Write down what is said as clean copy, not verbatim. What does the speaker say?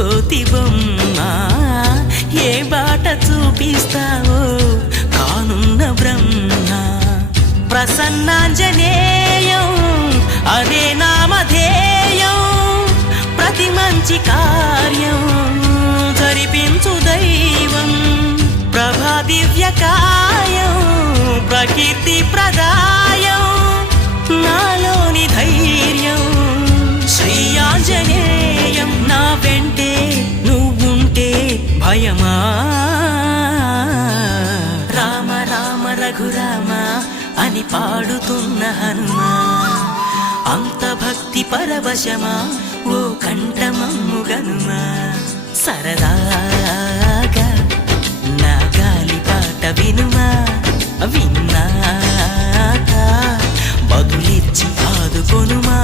కోతి బొమ్మ ఏ బాట చూపిస్తావో కానున్న బ్రహ్మ ప్రసన్నాంజనేయం అదే నామధేయం ప్రతి మంచి కార్యం జరిపించు దైవం ప్రభా దివ్యకాయం ప్రకీర్తి ప్రదాయం నాలోని ధైర్యం శ్రీ ఆంజనేయం నా వెంటే నువ్వుంటే భయమా రామ రామ రఘురామ అని పాడుతున్న హనుమా అంత భక్తి పరవశమా ఓ కంఠమమ్ముగనుమా సరదాగా నా గాలి పాట వినుమా విన్నాక బదులిచ్చి ఆదుకొనుమా